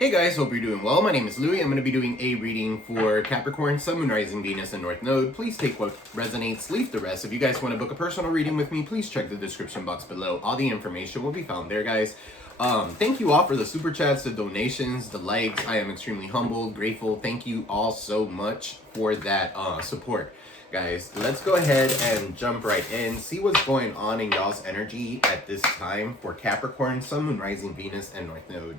Hey guys, hope you're doing well. My name is Louie. I'm going to be doing a reading for Capricorn, Sun, Moon, Rising, Venus, and North Node. Please take what resonates, leave the rest. If you guys want to book a personal reading with me, please check the description box below. All the information will be found there, guys. Thank you all for the super chats, the donations, the likes. I am extremely humbled, grateful. Thank you all so much for that support. Guys, let's go ahead and jump right in. See what's going on in y'all's energy at this time for Capricorn, Sun, Moon, Rising, Venus, and North Node.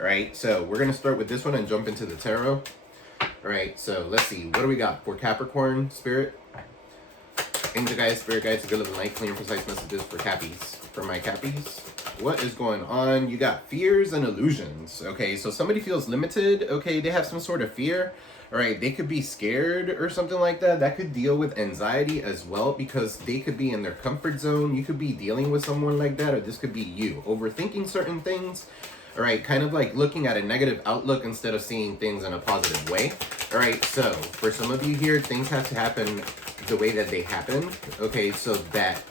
All right, so we're going to start with this one and jump into the tarot. All right, so let's see. What do we got for Capricorn, Spirit? Angel guides, Spirit guides, good living light, clear and precise messages for Cappies. For my Cappies, what is going on? You got fears and illusions. Okay, so somebody feels limited. Okay, they have some sort of fear. All right, they could be scared or something like that. That could deal with anxiety as well because they could be in their comfort zone. You could be dealing with someone like that, or this could be you overthinking certain things. All right, kind of like looking at a negative outlook instead of seeing things in a positive way. All right, so for some of you here, things have to happen the way that they happen. Okay, so that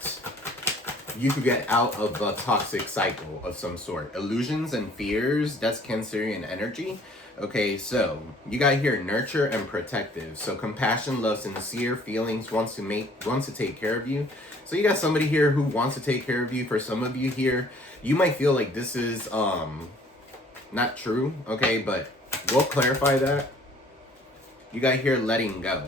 you could get out of a toxic cycle of some sort. Illusions and fears, that's Cancerian energy. Okay, so you got here nurture and protective. So compassion, love, sincere feelings, wants to take care of you. So you got somebody here who wants to take care of you. For some of you here, you might feel like this is not true, okay, but we'll clarify that. You got here letting go.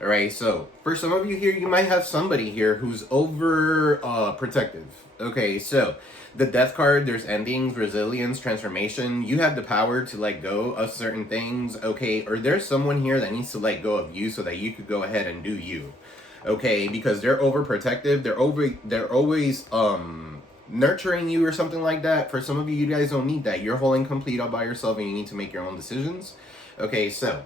All right, so for some of you here, you might have somebody here who's over protective. Okay, so the death card, there's endings, resilience, transformation. You have the power to let go of certain things, okay? Or there's someone here that needs to let go of you so that you could go ahead and do you, okay? Because they're overprotective. They're always nurturing you or something like that. For some of you, you guys don't need that. You're whole and complete all by yourself and you need to make your own decisions. Okay, so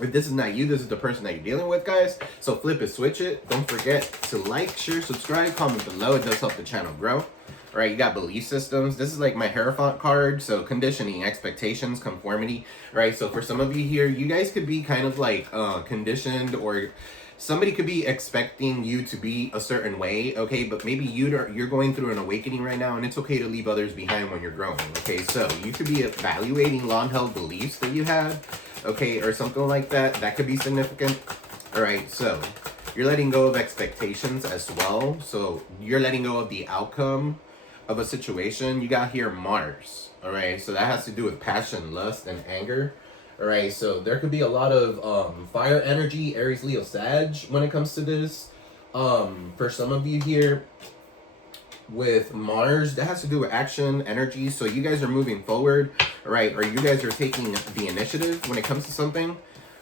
if this is not you, this is the person that you're dealing with, guys. So flip it, switch it. Don't forget to like, share, subscribe, comment below. It does help the channel grow. All right, you got belief systems. This is like my Hierophant card. So conditioning, expectations, conformity. All right, so for some of you here, you guys could be kind of like conditioned, or somebody could be expecting you to be a certain way, okay? But maybe you're going through an awakening right now, and it's okay to leave others behind when you're growing, okay? So you could be evaluating long-held beliefs that you have, okay, or something like that. That could be significant. All right, so you're letting go of expectations as well. So you're letting go of the outcome of a situation. You got here Mars, all right? So that has to do with passion, lust, and anger. All right, so there could be a lot of fire energy, Aries, Leo, Sag when it comes to this. For some of you here with Mars, that has to do with action, energy. So you guys are moving forward, all right? Or you guys are taking the initiative when it comes to something.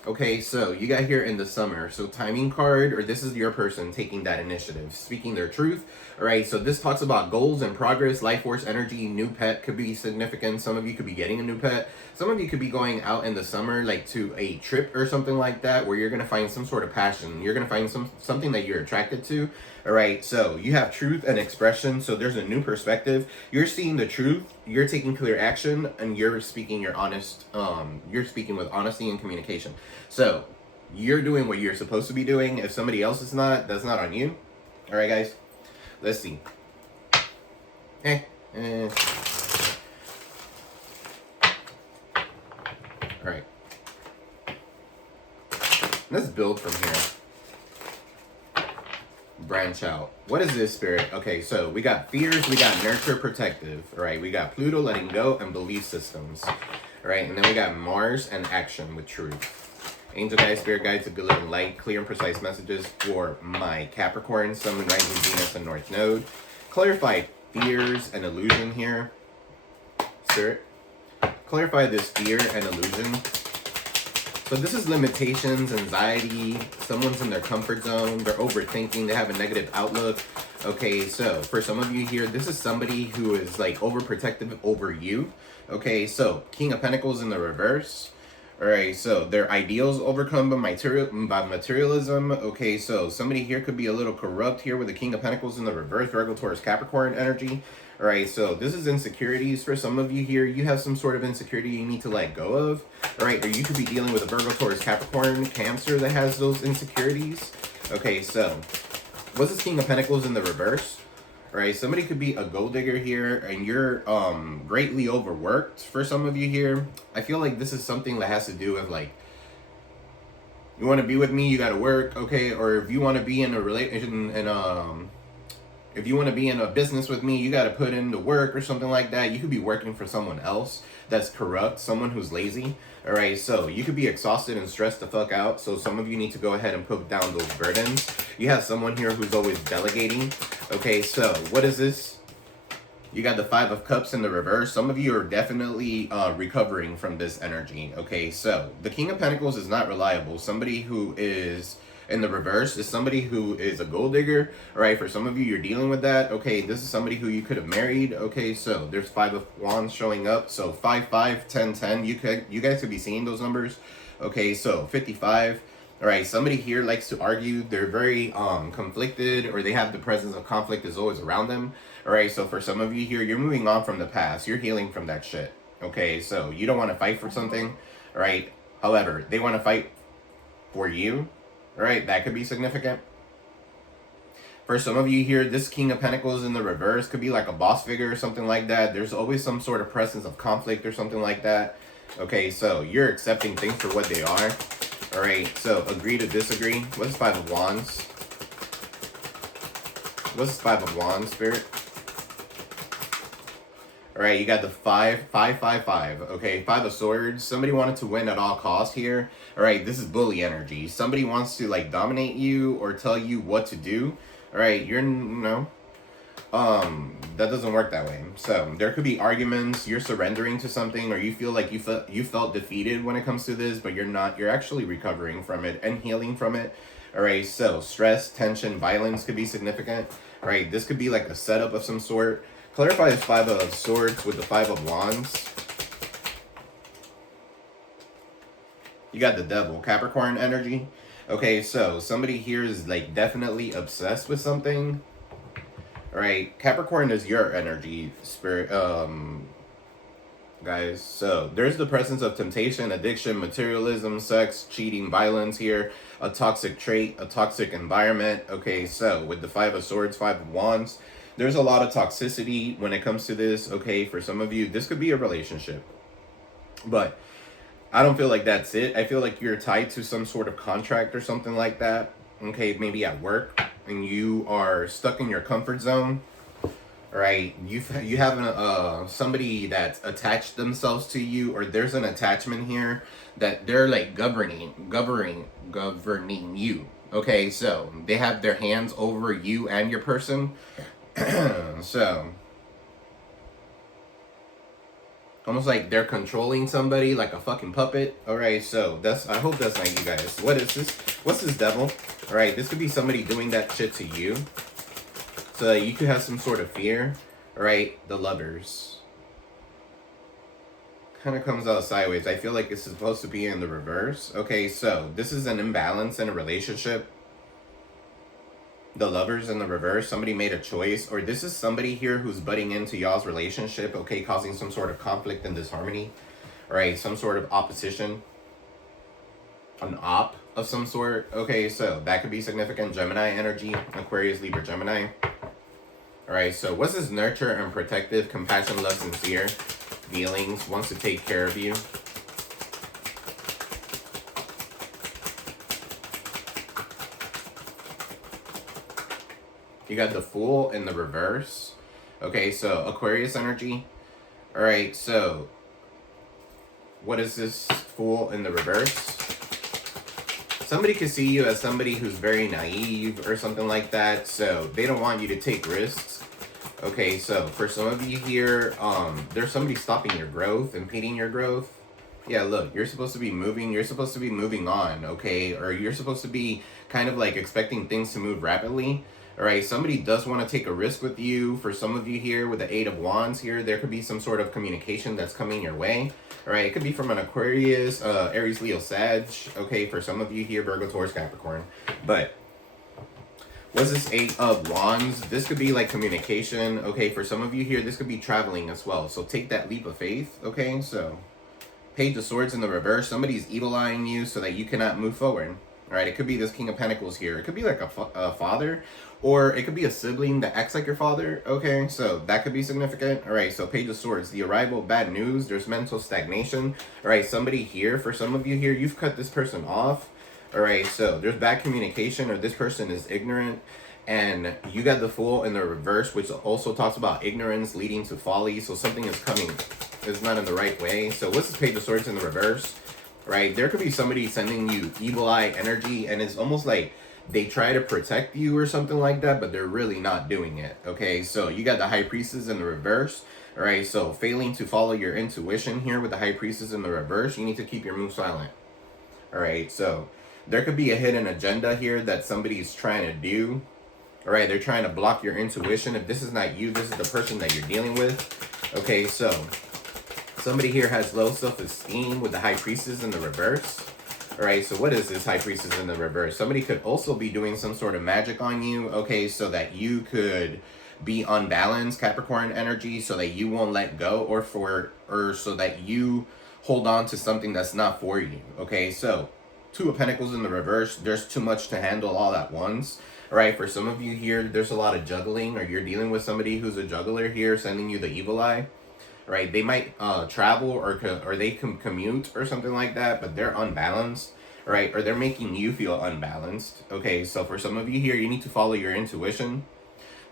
Okay, so you got here in the summer. So timing card, or this is your person taking that initiative, speaking their truth. All right, so this talks about goals and progress, life force, energy, new pet could be significant. Some of you could be getting a new pet. Some of you could be going out in the summer, like to a trip or something like that, where you're going to find some sort of passion. You're going to find something that you're attracted to. All right, so you have truth and expression. So there's a new perspective. You're seeing the truth. You're taking clear action, and you're speaking your honest. You're speaking with honesty and communication. So you're doing what you're supposed to be doing. If somebody else is not, that's not on you. All right, guys. Let's see. All right. Let's build from here. Branch out. What is this, Spirit? Okay, so we got fears, we got nurture, protective. All right, we got Pluto, letting go, and belief systems. All right, and then we got Mars and action with truth. Angel guides, Spirit guides, a good living light, clear and precise messages for my Capricorn, Sun, Moon, Rising, Venus, and North Node. Clarify fears and illusion here. Spirit, clarify this fear and illusion. So this is limitations, anxiety, someone's in their comfort zone, they're overthinking, they have a negative outlook. Okay, so for some of you here, this is somebody who is like overprotective over you. Okay, so King of Pentacles in the reverse. All right, so their ideals overcome by materialism. Okay, so somebody here could be a little corrupt here with the King of Pentacles in the reverse, Virgo, Taurus, Capricorn energy. All right, so this is insecurities. For some of you here, you have some sort of insecurity you need to let go of. All right, or you could be dealing with a Virgo, Taurus, Capricorn, Cancer that has those insecurities. Okay, so what's this King of Pentacles in the reverse? All right, somebody could be a gold digger here, and you're greatly overworked for some of you here. I feel like this is something that has to do with like, you want to be with me, you got to work, okay? Or if you want to be in a relation, and if you want to be in a business with me, you got to put in the work or something like that. You could be working for someone else that's corrupt, someone who's lazy. All right, so you could be exhausted and stressed the fuck out. So some of you need to go ahead and put down those burdens. You have someone here who's always delegating. Okay, so what is this? You got the Five of Cups in the reverse. Some of you are definitely recovering from this energy. Okay, so the King of Pentacles is not reliable. Somebody who is in the reverse is somebody who is a gold digger. All right, for some of you, you're dealing with that. Okay, this is somebody who you could have married. Okay, so there's Five of Wands showing up. So 5, 5, 10, 10. You guys could be seeing those numbers. Okay, so 55. All right, somebody here likes to argue. They're very conflicted, or they have the presence of conflict is always around them. All right, so for some of you here, you're moving on from the past. You're healing from that shit. Okay, so you don't want to fight for something. All right, however, they want to fight for you. All right, that could be significant. For some of you here, this King of Pentacles in the reverse could be like a boss figure or something like that. There's always some sort of presence of conflict or something like that. Okay, so you're accepting things for what they are. All right, so agree to disagree. What's Five of Wands? What's Five of Wands, Spirit? All right, you got the 5, 5, 5, 5. Okay, Five of Swords. Somebody wanted to win at all costs here. All right, this is bully energy. Somebody wants to like dominate you or tell you what to do. All right, you're that doesn't work that way. So there could be arguments. You're surrendering to something, or you feel like you felt defeated when it comes to this, but you're not. You're actually recovering from it and healing from it. All right, so stress, tension, violence could be significant. All right, this could be like a setup of some sort. Clarify this Five of Swords with the Five of Wands. You got the Devil, Capricorn energy. Okay, so somebody here is like definitely obsessed with something. All right, Capricorn is your energy, spirit, guys. So there's the presence of temptation, addiction, materialism, sex, cheating, violence here, a toxic trait, a toxic environment. Okay, so with the Five of Swords, Five of Wands, there's a lot of toxicity when it comes to this. Okay, for some of you, this could be a relationship, but I don't feel like that's it. I feel like you're tied to some sort of contract or something like that. Okay, maybe at work, and you are stuck in your comfort zone. All right, you have somebody that's attached themselves to you, or there's an attachment here that they're like governing you. Okay, so they have their hands over you and your person. So almost like they're controlling somebody like a fucking puppet. All right, so I hope that's not you guys. What is this? What's this, Devil? All right, this could be somebody doing that shit to you, so that you could have some sort of fear. All right, the Lovers kind of comes out sideways. I feel like it's supposed to be in the reverse. Okay, so this is an imbalance in a relationship. The Lovers in the reverse, somebody made a choice, or this is somebody here who's butting into y'all's relationship, okay, causing some sort of conflict and disharmony. All right, some sort of opposition, an op of some sort. Okay, so that could be significant. Gemini energy, Aquarius, Libra, Gemini. All right, so what's this? Nurture and protective, compassion, love, sincere, feelings, wants to take care of you. You got the Fool in the reverse. Okay, so Aquarius energy. All right, so what is this Fool in the reverse? Somebody could see you as somebody who's very naive or something like that, so they don't want you to take risks. Okay, so for some of you here, there's somebody stopping your growth, impeding your growth. Yeah, look, you're supposed to be moving on, okay? Or you're supposed to be kind of like expecting things to move rapidly. All right, somebody does want to take a risk with you. For some of you here with the Eight of Wands here, there could be some sort of communication that's coming your way. All right, it could be from an Aquarius, Aries, Leo, Sag. Okay, for some of you here, Virgo, Taurus, Capricorn. But what's this Eight of Wands? This could be like communication. Okay, for some of you here, this could be traveling as well. So take that leap of faith. Okay, so Page of Swords in the reverse. Somebody's evil-eyeing you so that you cannot move forward. All right, it could be this King of Pentacles here. It could be like a father Or it could be a sibling that acts like your father. Okay, so that could be significant. All right, so Page of Swords, the arrival of bad news. There's mental stagnation. All right, somebody here, for some of you here, you've cut this person off. All right, so there's bad communication, or this person is ignorant. And you got the Fool in the reverse, which also talks about ignorance leading to folly. So something is coming, is not in the right way. So what's this Page of Swords in the reverse? Right, there could be somebody sending you evil eye energy, and it's almost like they try to protect you or something like that, but they're really not doing it. Okay, so you got the High Priestess in the reverse. All right, so failing to follow your intuition here with the High Priestess in the reverse, you need to keep your move silent. All right, so there could be a hidden agenda here that somebody's trying to do. All right, they're trying to block your intuition. If this is not you, this is the person that you're dealing with. Okay, so somebody here has low self-esteem with the High Priestess in the reverse. All right, so what is this High Priestess in the reverse? Somebody could also be doing some sort of magic on you, okay, so that you could be unbalanced, Capricorn energy, so that you won't let go, or so that you hold on to something that's not for you. Okay, so Two of Pentacles in the reverse. There's too much to handle all at once. All right, for some of you here, there's a lot of juggling, or you're dealing with somebody who's a juggler here, sending you the evil eye. Right, they might travel, or they can commute or something like that, but they're unbalanced, right? Or they're making you feel unbalanced. Okay, so for some of you here, you need to follow your intuition.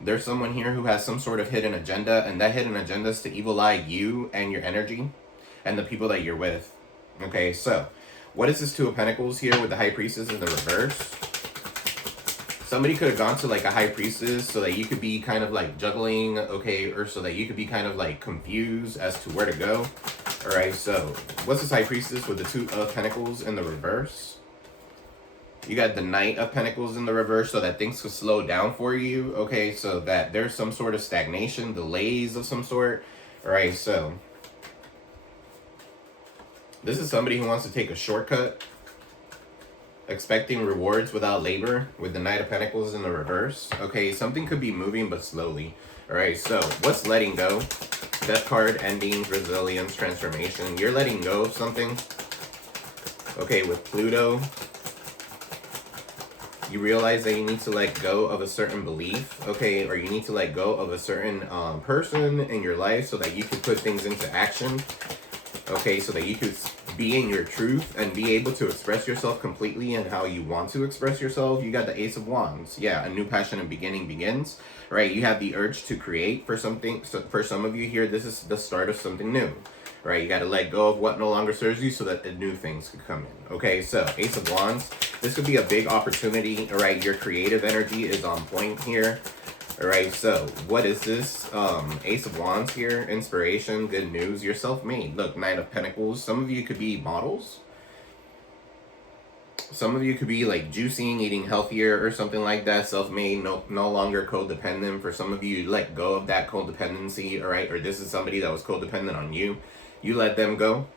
There's someone here who has some sort of hidden agenda, and that hidden agenda is to evil eye you and your energy and the people that you're with. Okay, so what is this Two of Pentacles here with the High Priestess in the reverse? Somebody could have gone to like a High Priestess so that you could be kind of like juggling, okay, or so that you could be kind of like confused as to where to go. All right, so what's this High Priestess with the Two of Pentacles in the reverse? You got the Knight of Pentacles in the reverse so that things could slow down for you, okay, so that there's some sort of stagnation, delays of some sort. All right, so this is somebody who wants to take a shortcut, expecting rewards without labor with the Knight of Pentacles in the reverse. Okay, something could be moving but slowly. All right, so what's letting go? Death card, endings, resilience, transformation. You're letting go of something. Okay, with Pluto, you realize that you need to let go of a certain belief, okay, or you need to let go of a certain person in your life so that you can put things into action. Okay, so that you could be in your truth and be able to express yourself completely and how you want to express yourself. You got the Ace of Wands. Yeah, a new passion and beginning begins. Right, you have the urge to create for something. So for some of you here, this is the start of something new. Right, you got to let go of what no longer serves you so that the new things could come in. Okay, so Ace of Wands. This could be a big opportunity. All right, your creative energy is on point here. All right, so what is this? Ace of Wands here, inspiration, good news, you're self-made. Look, Knight of Pentacles. Some of you could be models. Some of you could be like juicing, eating healthier or something like that. Self-made, no longer codependent. For some of you, you let go of that codependency, all right? Or this is somebody that was codependent on you. You let them go.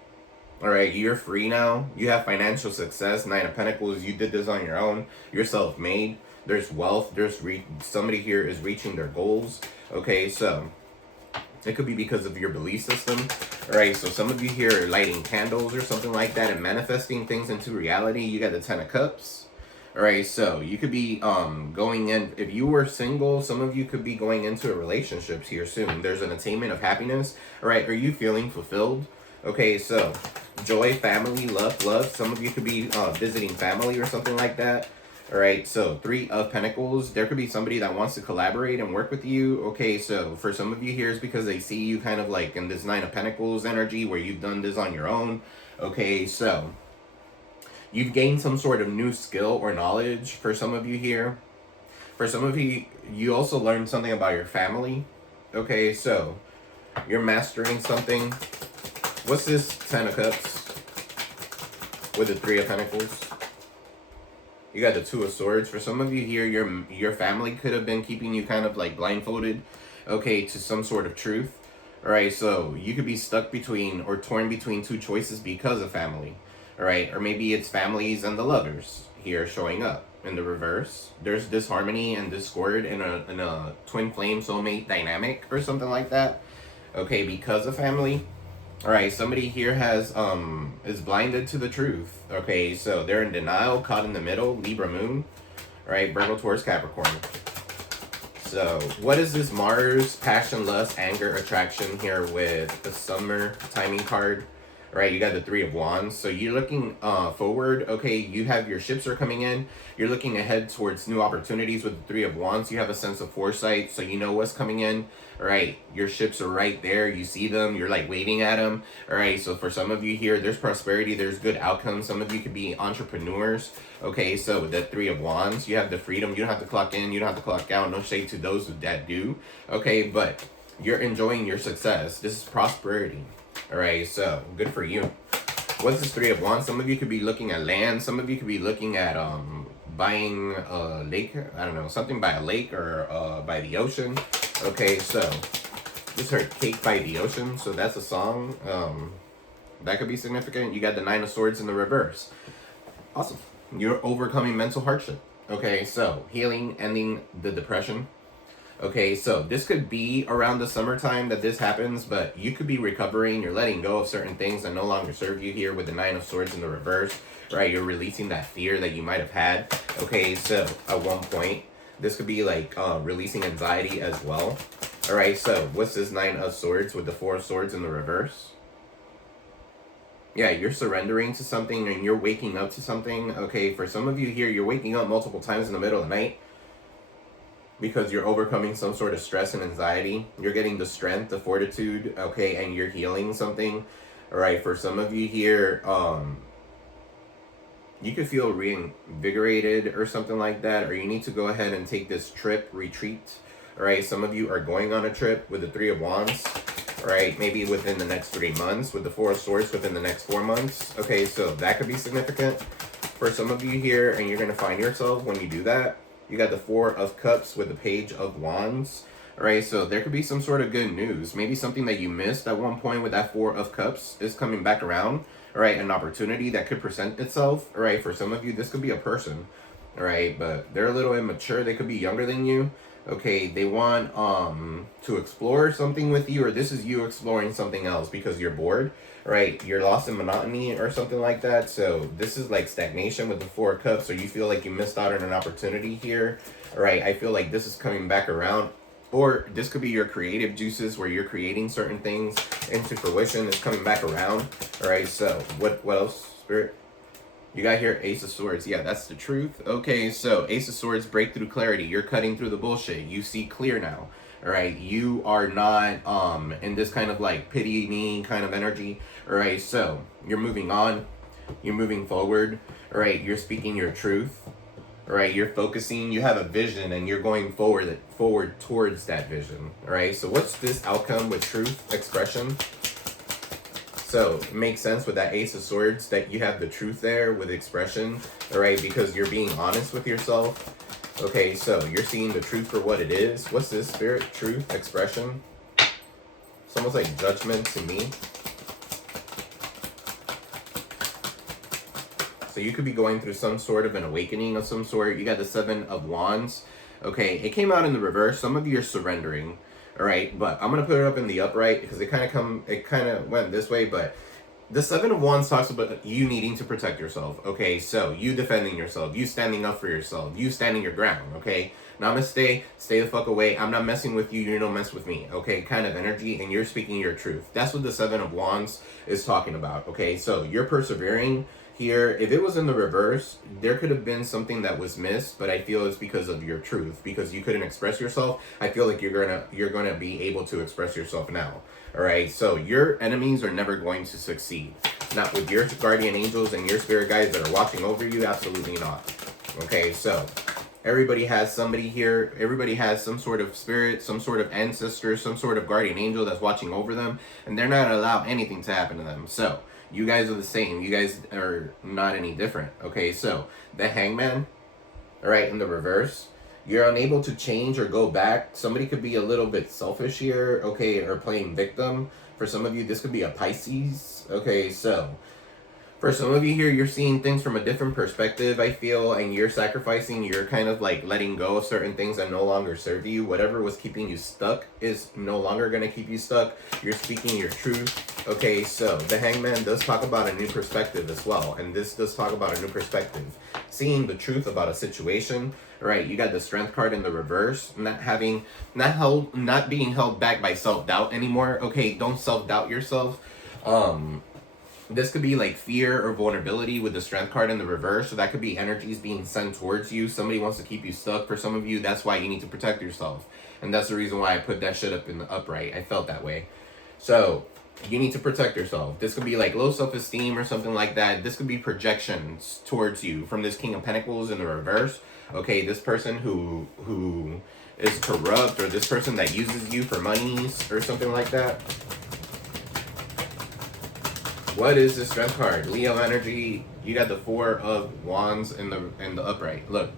All right, you're free now. You have financial success. Nine of Pentacles, you did this on your own. You're self-made. There's wealth. There's somebody here is reaching their goals. Okay, so it could be because of your belief system. All right, so some of you here are lighting candles or something like that and manifesting things into reality. You got the Ten of Cups. All right, so you could be going in, if you were single, some of you could be going into a relationships here soon. There's an attainment of happiness. All right, are you feeling fulfilled? Okay, so joy, family, love. Some of you could be visiting family or something like that. All right, so Three of Pentacles. There could be somebody that wants to collaborate and work with you. Okay, so for some of you here, it's because they see you kind of like in this Nine of Pentacles energy where you've done this on your own. Okay, so you've gained some sort of new skill or knowledge for some of you here. For some of you, you also learned something about your family. Okay, so you're mastering something. What's this Ten of Cups with the Three of Pentacles? You got the Two of Swords. For some of you here, your family could have been keeping you kind of like blindfolded, okay, to some sort of truth. All right, so you could be stuck between or torn between two choices because of family. All right, or maybe it's families and the lovers here showing up in the reverse. There's disharmony and discord in a twin flame soulmate dynamic or something like that. Okay, because of family. All right, somebody here has is blinded to the truth. Okay, so they're in denial, caught in the middle, Libra moon. All right, Virgo, Taurus, Capricorn. so what is this Mars, passion, lust, anger, attraction here with the summer timing card? All right, you got the Three of Wands. So you're looking forward. Okay, you have your ships are coming in. You're looking ahead towards new opportunities with the Three of Wands. You have a sense of foresight, so you know what's coming in. All right, your ships are right there. You see them. You're like waiting at them. All right, so for some of you here, there's prosperity. There's good outcomes. Some of you could be entrepreneurs. Okay, so the Three of Wands, you have the freedom. You don't have to clock in. You don't have to clock out. No shade to those that do. Okay, but you're enjoying your success. This is prosperity. All right, so good for you. What's this Three of Wands? Some of you could be looking at land. Some of you could be looking at buying a lake. I don't know, something by a lake or by the ocean. Okay, so just heard Cake by the Ocean. So that's a song. That could be significant. You got the Nine of Swords in the reverse. Awesome. You're overcoming mental hardship. Okay, so healing, ending the depression. Okay, so this could be around the summertime that this happens, but you could be recovering. You're letting go of certain things that no longer serve you here with the Nine of Swords in the reverse, right? You're releasing that fear that you might have had. Okay, so at one point, this could be like releasing anxiety as well. All right, so what's this Nine of Swords with the Four of Swords in the reverse? Yeah, you're surrendering to something and you're waking up to something. Okay, for some of you here, you're waking up multiple times in the middle of the night, because you're overcoming some sort of stress and anxiety. You're getting the strength, the fortitude, okay, and you're healing something. All right, for some of you here, you could feel reinvigorated or something like that, or you need to go ahead and take this trip, retreat. All right, some of you are going on a trip with the Three of Wands. All right, maybe within the next 3 months, with the Four of Swords within the next 4 months. Okay, so that could be significant for some of you here, and you're going to find yourself when you do that. You got the Four of Cups with the Page of Wands. All right, so there could be some sort of good news. Maybe something that you missed at one point with that Four of Cups is coming back around. All right, an opportunity that could present itself. All right, for some of you, this could be a person. All right, but they're a little immature. They could be younger than you. Okay, they want to explore something with you, or this is you exploring something else because you're bored. Right, you're lost in monotony or something like that. So this is like stagnation with the Four of Cups, or you feel like you missed out on an opportunity here. All right, I feel like this is coming back around, or this could be your creative juices where you're creating certain things into fruition. It's coming back around. All right, so what else, Spirit? You got here Ace of Swords. Yeah, that's the truth. Okay, so Ace of Swords, breakthrough, clarity. You're cutting through the bullshit. You see clear now. All right, you are not in this kind of like pity me kind of energy. All right, so you're moving on, you're moving forward. All right, you're speaking your truth. All right, you're focusing, you have a vision and you're going forward towards that vision. All right, so what's this outcome with truth expression? So it makes sense with that Ace of Swords that you have the truth there with expression. All right, because you're being honest with yourself. Okay, so you're seeing the truth for what it is. What's this, Spirit? Truth, expression. It's almost like judgment to me. So you could be going through some sort of an awakening of some sort. You got the Seven of Wands. Okay, it came out in the reverse. Some of you are surrendering. All right, but I'm going to put it up in the upright because it kind of went this way, but the Seven of Wands talks about you needing to protect yourself. Okay, so you defending yourself, you standing up for yourself, you standing your ground. Okay, namaste, stay the fuck away. I'm not messing with you. You don't mess with me. Okay, kind of energy, and you're speaking your truth. That's what the Seven of Wands is talking about. Okay, so you're persevering here. If it was in the reverse, there could have been something that was missed, but I feel it's because of your truth, because you couldn't express yourself. I feel like you're gonna be able to express yourself now. All right, so your enemies are never going to succeed. Not with your guardian angels and your spirit guides that are watching over you. Absolutely not. Okay, so everybody has somebody here. Everybody has some sort of spirit, some sort of ancestor, some sort of guardian angel that's watching over them, and they're not allowed anything to happen to them. So you guys are the same. You guys are not any different. Okay, so the Hangman, all right, in the reverse, you're unable to change or go back. Somebody could be a little bit selfish here, okay, or playing victim. For some of you, this could be a Pisces. Okay, so For some of you here, you're seeing things from a different perspective, I feel, and you're sacrificing, you're kind of like letting go of certain things that no longer serve you. Whatever was keeping you stuck is no longer going to keep you stuck. You're speaking your truth. Okay, so the Hangman does talk about a new perspective as well, and this does talk about a new perspective. Seeing the truth about a situation. Right, you got the Strength card in the reverse, not being held back by self-doubt anymore. Okay, don't self-doubt yourself. This could be like fear or vulnerability with the Strength card in the reverse. So that could be energies being sent towards you. Somebody wants to keep you stuck. For some of you, that's why you need to protect yourself. And that's the reason why I put that shit up in the upright. I felt that way. So you need to protect yourself. This could be like low self-esteem or something like that. This could be projections towards you from this King of Pentacles in the reverse. Okay, this person who is corrupt, or this person that uses you for monies or something like that. What is the Strength card? Leo energy. You got the Four of Wands in the upright. Look,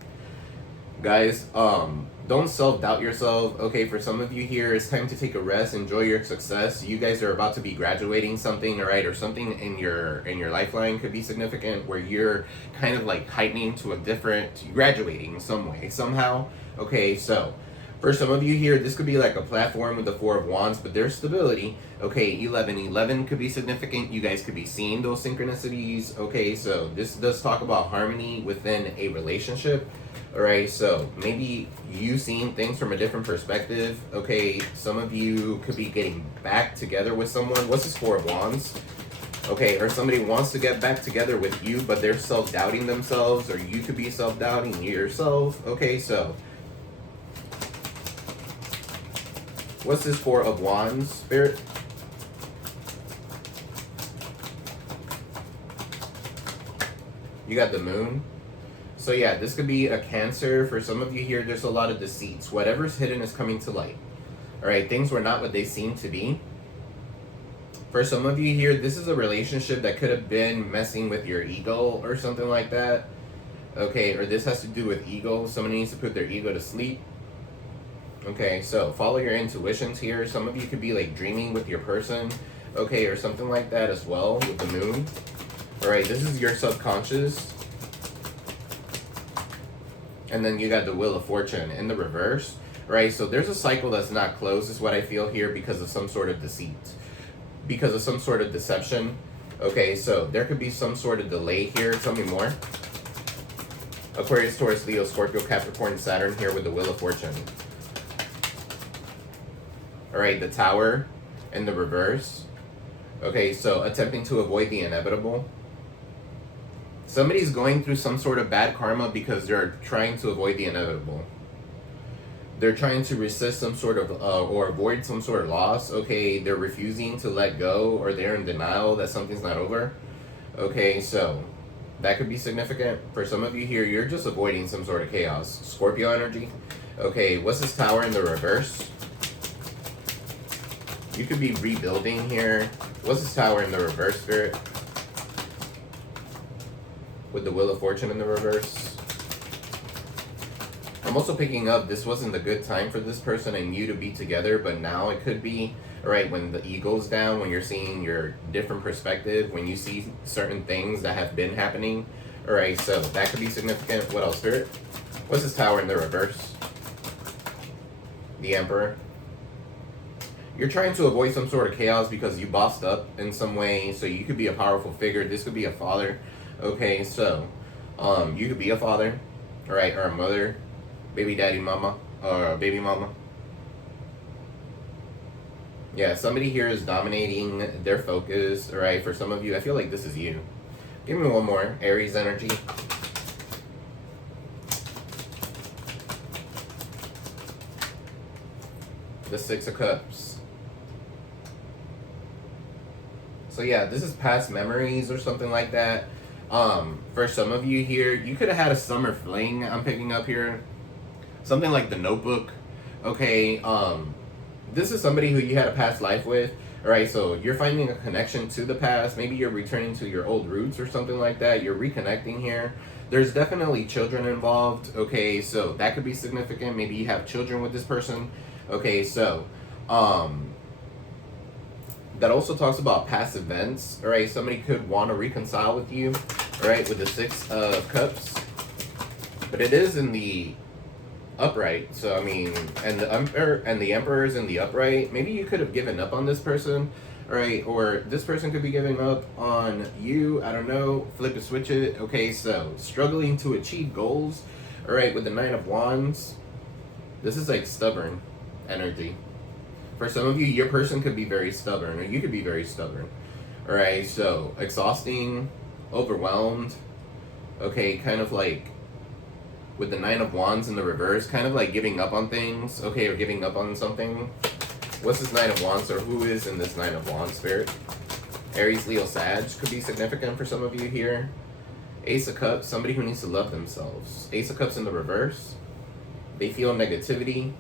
guys, don't self-doubt yourself. Okay, for some of you here, it's time to take a rest. Enjoy your success. You guys are about to be graduating something, all right, or something in your lifeline could be significant, where you're kind of like heightening to a different, graduating some way, somehow. Okay, so for some of you here, this could be like a platform with the Four of Wands, but there's stability. Okay, 11 could be significant. You guys could be seeing those synchronicities. Okay, so this does talk about harmony within a relationship. All right, so maybe you seeing things from a different perspective. Okay, some of you could be getting back together with someone. What's this Four of Wands? Okay, or somebody wants to get back together with you, but they're self-doubting themselves, or you could be self-doubting yourself. Okay, so what's this Four of Wands, Spirit? You got the Moon. So yeah, this could be a Cancer. For some of you here, there's a lot of deceits. Whatever's hidden is coming to light. All right, things were not what they seemed to be. For some of you here, this is a relationship that could have been messing with your ego or something like that. Okay, or this has to do with ego. Somebody needs to put their ego to sleep. Okay, so follow your intuitions here. Some of you could be like dreaming with your person. Okay, or something like that as well with the Moon. All right, this is your subconscious. And then you got the Wheel of Fortune in the reverse. Right, so there's a cycle that's not closed is what I feel here because of some sort of deceit. Because of some sort of deception. Okay, so there could be some sort of delay here. Tell me more. Aquarius, Taurus, Leo, Scorpio, Capricorn, Saturn here with the Wheel of Fortune. All right, the Tower in the reverse. Okay, so attempting to avoid the inevitable. Somebody's going through some sort of bad karma because they're trying to avoid the inevitable. They're trying to resist some sort of, or avoid some sort of loss. Okay, they're refusing to let go, or they're in denial that something's not over. Okay, so that could be significant. For some of you here, you're just avoiding some sort of chaos. Scorpio energy. Okay, what's this Tower in the reverse? You could be rebuilding here. What's this Tower in the reverse, Spirit? With the Wheel of Fortune in the reverse. I'm also picking up this wasn't a good time for this person and you to be together, but now it could be. All right, when the ego's down, when you're seeing your different perspective, when you see certain things that have been happening. All right, so that could be significant. What else, Spirit? What's this Tower in the reverse? The Emperor. You're trying to avoid some sort of chaos because you bossed up in some way, so you could be a powerful figure. This could be a father. Okay, so you could be a father, all right, or a mother, baby daddy mama, or baby mama. Yeah, somebody here is dominating their focus, all right. For some of you, I feel like this is you. Give me one more. Aries energy. The Six of Cups. So yeah, this is past memories or something like that. For some of you here, you could have had a summer fling, I'm picking up here. Something like The Notebook. Okay, this is somebody who you had a past life with. Alright, so you're finding a connection to the past. Maybe you're returning to your old roots or something like that. You're reconnecting here. There's definitely children involved. Okay, so that could be significant. Maybe you have children with this person. Okay, so, that also talks about past events. All right, somebody could want to reconcile with you. All right, with the Six of Cups, but it is in the upright. So I mean, and the Emperor is in the upright. Maybe you could have given up on this person. All right, or this person could be giving up on you. I don't know. Flip it, switch it. Okay, so struggling to achieve goals. All right, with the Nine of Wands, this is like stubborn energy. For some of you, your person could be very stubborn, or you could be very stubborn. All right, so exhausting, overwhelmed. Okay, kind of like with the Nine of Wands in the reverse, kind of like giving up on things. Okay, or giving up on something. What's this Nine of Wands, or who is in this Nine of Wands spirit? Aries, Leo, Sag could be significant for some of you here. Ace of Cups, somebody who needs to love themselves. Ace of Cups in the reverse. They feel negativity.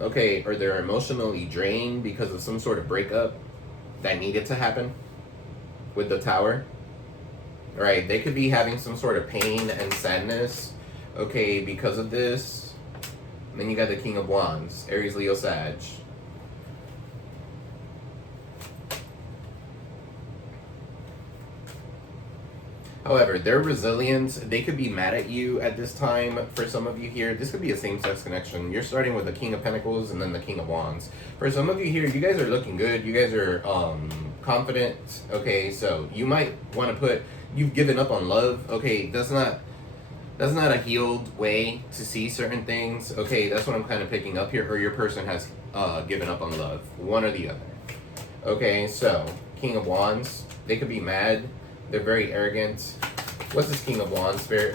Okay, or they're emotionally drained because of some sort of breakup that needed to happen with the Tower. All right, they could be having some sort of pain and sadness, okay, because of this. And then you got the King of Wands, Aries, Leo, Sag. However, they're resilient. They could be mad at you at this time. For some of you here, this could be a same-sex connection. You're starting with the King of Pentacles and then the King of Wands. For some of you here, you guys are looking good. You guys are confident. Okay, so you might want to put, you've given up on love. Okay, that's not a healed way to see certain things. Okay, that's what I'm kind of picking up here. Or your person has given up on love. One or the other. Okay, so King of Wands. They could be mad. They're very arrogant. What's this King of Wands spirit?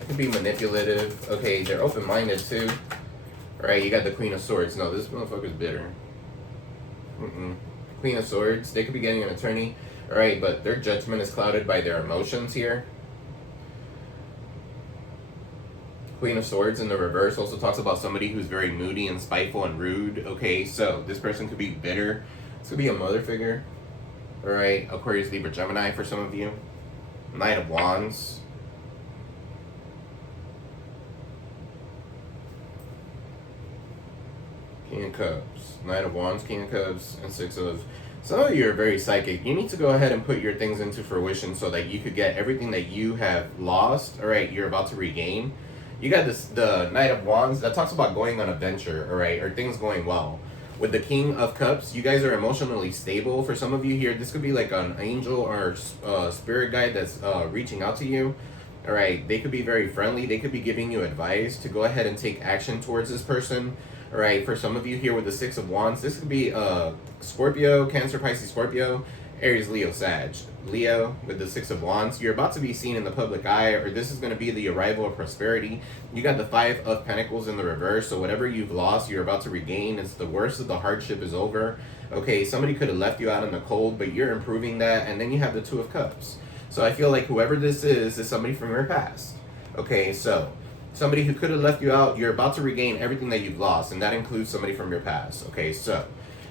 It could be manipulative. Okay, they're open-minded too. Alright, you got the Queen of Swords. No, this motherfucker's bitter. Queen of Swords. They could be getting an attorney. Alright, but their judgment is clouded by their emotions here. Queen of Swords in the reverse also talks about somebody who's very moody and spiteful and rude. Okay, so this person could be bitter. This could be a mother figure. Alright, Aquarius, Libra, Gemini for some of you. Knight of Wands. King of Cups. Knight of Wands, King of Cups, and Six of... Some of you are very psychic. You need to go ahead and put your things into fruition so that you could get everything that you have lost, alright, you're about to regain. You got this, the Knight of Wands, that talks about going on a venture, alright, or things going well. With the King of Cups, you guys are emotionally stable. For some of you here, this could be like an angel or spirit guide that's reaching out to you. All right, they could be very friendly. They could be giving you advice to go ahead and take action towards this person. All right, for some of you here with the Six of Wands, this could be Scorpio, Cancer, Pisces, Scorpio, Aries, Leo, Sag. Leo with the Six of Wands, you're about to be seen in the public eye, or this is going to be the arrival of prosperity. You got the Five of Pentacles in the reverse, so whatever you've lost, you're about to regain. It's the worst of the hardship is over. Okay, somebody could have left you out in the cold, but you're improving that. And then you have the Two of Cups. So I feel like whoever this is somebody from your past. Okay, so somebody who could have left you out, you're about to regain everything that you've lost, and that includes somebody from your past. Okay, so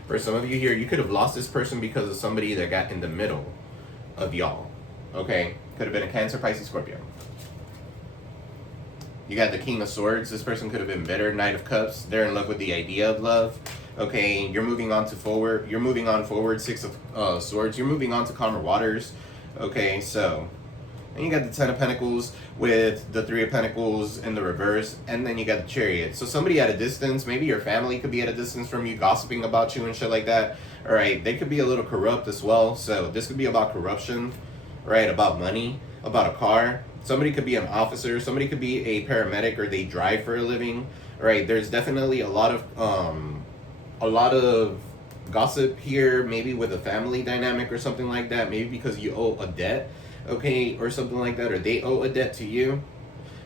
for some of you here, you could have lost this person because of somebody that got in the middle of y'all. Okay, could have been a Cancer, Pisces, Scorpio. You got the King of Swords. This person could have been bitter. Knight of Cups. They're in love with the idea of love. Okay, you're moving on to forward. You're moving on forward. Six of Swords. You're moving on to calmer waters. Okay, so and you got the Ten of Pentacles with the Three of Pentacles in the reverse, and then you got the Chariot. So somebody at a distance, maybe your family could be at a distance from you, gossiping about you and shit like that. All right, they could be a little corrupt as well. So this could be about corruption, right? About money, about a car. Somebody could be an officer. Somebody could be a paramedic, or they drive for a living. All right, there's definitely a lot of gossip here, maybe with a family dynamic or something like that. Maybe because you owe a debt. Okay, or something like that, or they owe a debt to you.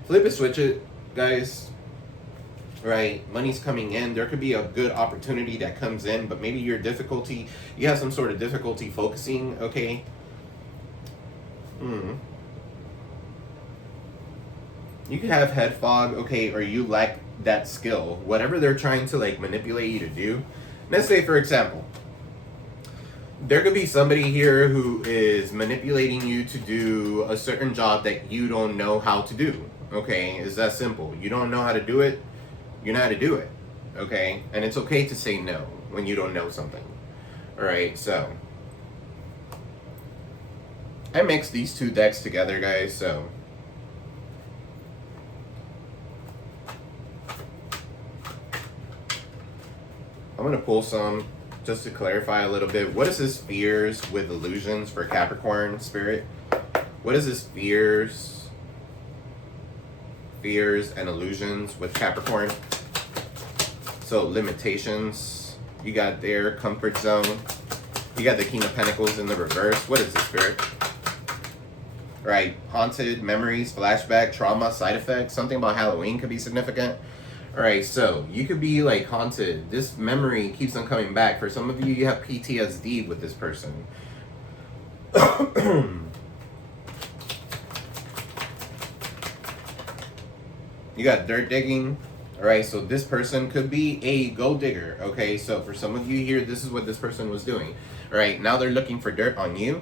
Flip it, switch it, guys. Right, money's coming in. There could be a good opportunity that comes in, but maybe you have some sort of difficulty focusing. Okay. You could have head fog, okay, or you lack that skill. Whatever they're trying to like manipulate you to do. Let's say, for example, there could be somebody here who is manipulating you to do a certain job that you don't know how to do. Okay, it's that simple. You don't know how to do it, you know how to do it. Okay, and it's okay to say no when you don't know something. Alright, so I mixed these two decks together, guys, so I'm going to pull some just to clarify a little bit. What is this fears with illusions for Capricorn spirit? What is this fears and illusions with Capricorn? So limitations, you got their comfort zone. You got the King of Pentacles in the reverse. What is this, spirit? Right, haunted memories, flashback, trauma, side effects. Something about Halloween could be significant. Alright, so you could be like haunted. This memory keeps on coming back. For some of you, you have PTSD with this person. You got dirt digging. Alright, so this person could be a gold digger. Okay, so for some of you here, this is what this person was doing. Alright, now they're looking for dirt on you.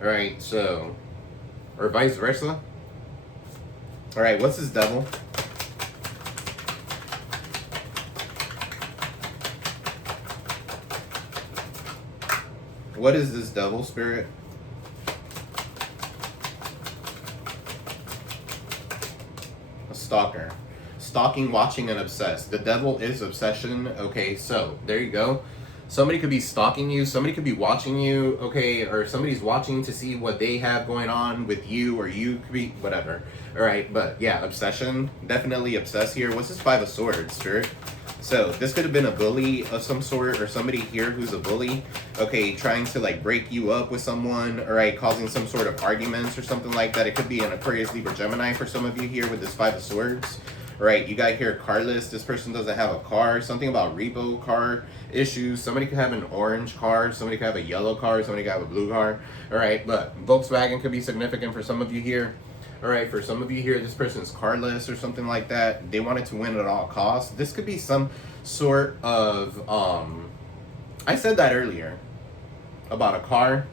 Alright, so, or vice versa. Alright, what's this devil? What is this devil, spirit? A stalker. Stalking, watching, and obsessed. The devil is obsession. Okay, so there you go. Somebody could be stalking you. Somebody could be watching you. Okay, or somebody's watching to see what they have going on with you, or you could be whatever. All right, but yeah, obsession. Definitely obsessed here. What's this Five of Swords, spirit? So this could have been a bully of some sort, or somebody here who's a bully, okay, trying to like break you up with someone, all right, causing some sort of arguments or something like that. It could be an Aquarius, Libra, Gemini for some of you here with this Five of Swords. All right, you got here carless. This person doesn't have a car. Something about repo car issues. Somebody could have an orange car. Somebody could have a yellow car. Somebody could have a blue car. All right, but Volkswagen could be significant for some of you here. All right, for some of you here, this person's carless or something like that. They wanted to win at all costs. This could be some sort of, I said that earlier about a car,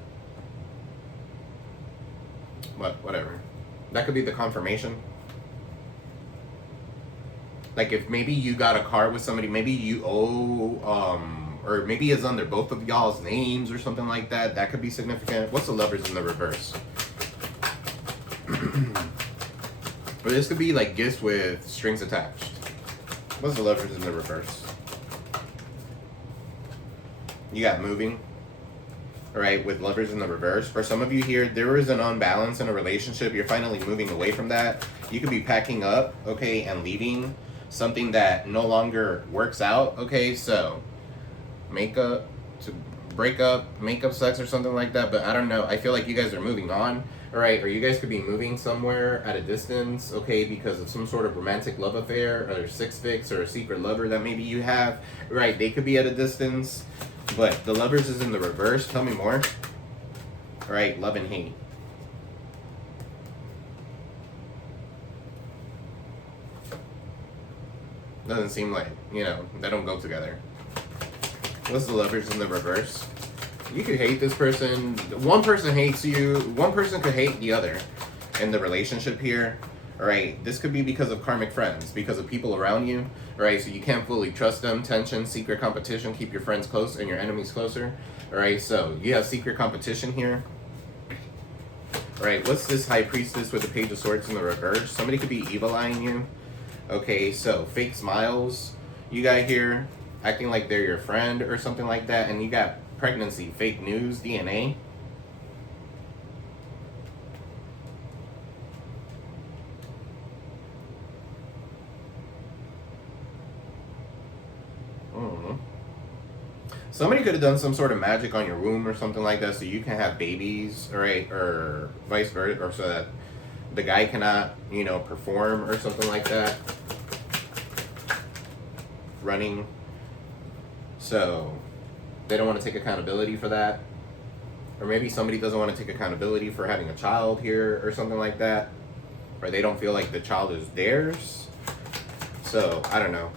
but whatever. That could be the confirmation. Like if maybe you got a car with somebody, maybe you owe, or maybe it's under both of y'all's names or something like that. That could be significant. What's the Lovers in the reverse? Or this could be like gifts with strings attached. What's the Lovers in the reverse? You got moving. Alright, with Lovers in the reverse. For some of you here, there is an unbalance in a relationship. You're finally moving away from that. You could be packing up, okay, and leaving something that no longer works out, okay? So, makeup, to break up, makeup sex or something like that, but I don't know. I feel like you guys are moving on. Alright, or you guys could be moving somewhere at a distance, okay, because of some sort of romantic love affair, or six fix, or a secret lover that maybe you have. Right, they could be at a distance, but the Lovers is in the reverse. Tell me more. Alright, love and hate. Doesn't seem like, you know, they don't go together. What's the Lovers in the reverse? You could hate this person. One person hates you. One person could hate the other in the relationship here. All right, this could be because of karmic friends, because of people around you. All right, so you can't fully trust them. Tension, secret competition. Keep your friends close and your enemies closer. All right, so you have secret competition here. All right, what's this High Priestess with the Page of Swords in the reverse? Somebody could be evil-eyeing you. Okay, so fake smiles. You got here acting like they're your friend or something like that, and you got pregnancy, fake news, DNA. Somebody could have done some sort of magic on your womb or something like that so you can have babies, right? Or vice versa, or so that the guy cannot, you know, perform or something like that. Running. So they don't want to take accountability for that. Or maybe somebody doesn't want to take accountability for having a child here or something like that. Or they don't feel like the child is theirs. So, I don't know.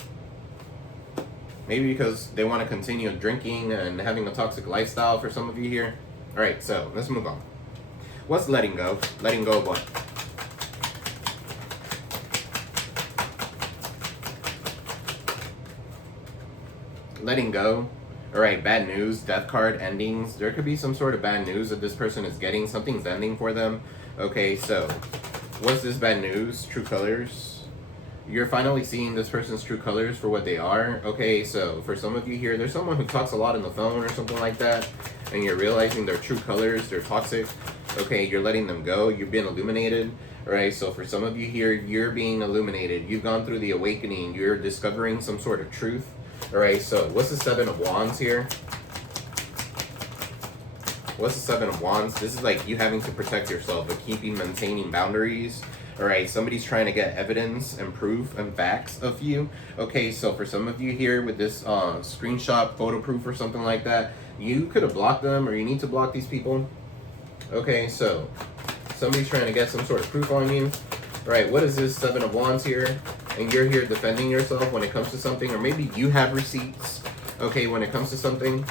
Maybe because they want to continue drinking and having a toxic lifestyle for some of you here. Alright, so let's move on. What's letting go? Letting go of what? Letting go. All right, bad news, death card, endings. There could be some sort of bad news that this person is getting. Something's ending for them. Okay, so what's this bad news? True colors. You're finally seeing this person's true colors for what they are. Okay, so for some of you here, there's someone who talks a lot on the phone or something like that, and you're realizing their true colors, they're toxic. Okay, you're letting them go. You've been illuminated. All right, so for some of you here, you're being illuminated. You've gone through the awakening. You're discovering some sort of truth. All right, so what's the Seven of Wands here? What's the Seven of Wands? This is like you having to protect yourself, but maintaining boundaries. All right, somebody's trying to get evidence and proof and facts of you. Okay, so for some of you here with this screenshot, photo proof or something like that, you could have blocked them, or you need to block these people. Okay, so somebody's trying to get some sort of proof on you. All right, what is this Seven of Wands here? And you're here defending yourself when it comes to something, or maybe you have receipts. Okay, when it comes to something,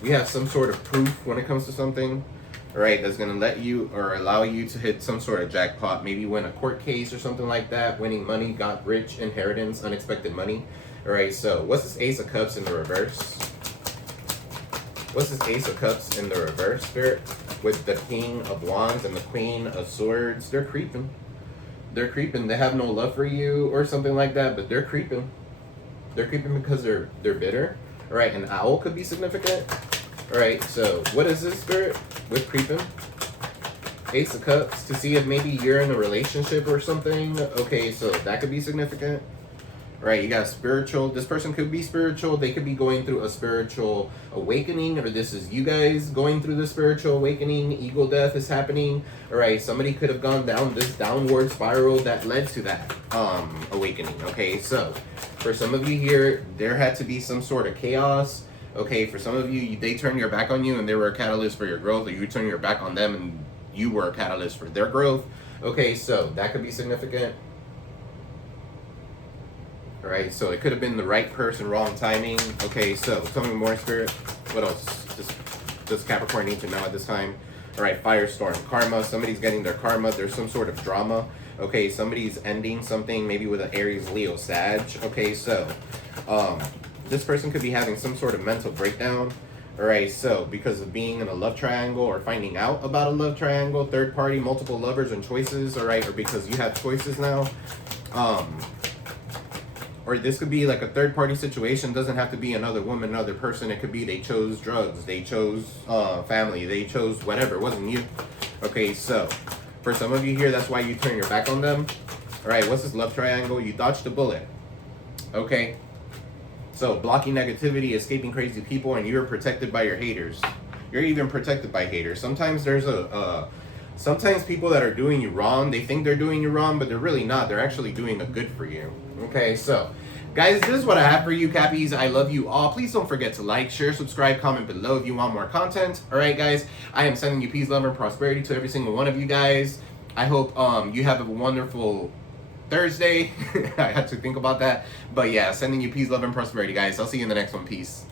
you have some sort of proof when it comes to something. All right, that's gonna let you or allow you to hit some sort of jackpot, maybe win a court case or something like that, winning money, got rich, inheritance, unexpected money. All right, so what's this Ace of Cups in the reverse? What's this Ace of Cups in the reverse, Spirit? With the King of Wands and the Queen of Swords, they're creeping. They're creeping. They have no love for you or something like that, but they're creeping. They're creeping because they're bitter. All right, an owl could be significant. All right, so what is this, Spirit, with creeping? Ace of Cups, to see if maybe you're in a relationship or something. Okay, so that could be significant. All right, you got spiritual. This person could be spiritual. They could be going through a spiritual awakening, or this is you guys going through the spiritual awakening. Ego death is happening. All right, somebody could have gone down this downward spiral that led to that awakening. Okay, so for some of you here, there had to be some sort of chaos. Okay, for some of you, they turned your back on you and they were a catalyst for your growth, or you turned your back on them and you were a catalyst for their growth. Okay, so that could be significant. All right, so it could have been the right person, wrong timing. Okay, so tell me more, Spirit. What else does Capricorn need to know at this time? All right, firestorm, karma. Somebody's getting their karma. There's some sort of drama. Okay, somebody's ending something, maybe with an Aries, Leo, Sag. Okay, so this person could be having some sort of mental breakdown. All right, so because of being in a love triangle or finding out about a love triangle, third party, multiple lovers and choices. All right, or because you have choices now. Or this could be like a third-party situation. Doesn't have to be another woman, another person. It could be they chose drugs, they chose family, they chose whatever. It wasn't you. Okay, so for some of you here, that's why you turn your back on them. All right, what's this love triangle? You dodged a bullet. Okay, so blocking negativity, escaping crazy people, and you're protected by your haters. You're even protected by haters. Sometimes there's sometimes people that are doing you wrong, they think they're doing you wrong, but they're really not. They're actually doing a good for you. Okay, so guys, this is what I have for you, Cappies. I love you all. Please don't forget to like, share, subscribe, comment below if you want more content. All right, guys, I am sending you peace, love, and prosperity to every single one of you guys. I hope you have a wonderful Thursday. I had to think about that. But yeah, sending you peace, love, and prosperity, guys. I'll see you in the next one. Peace.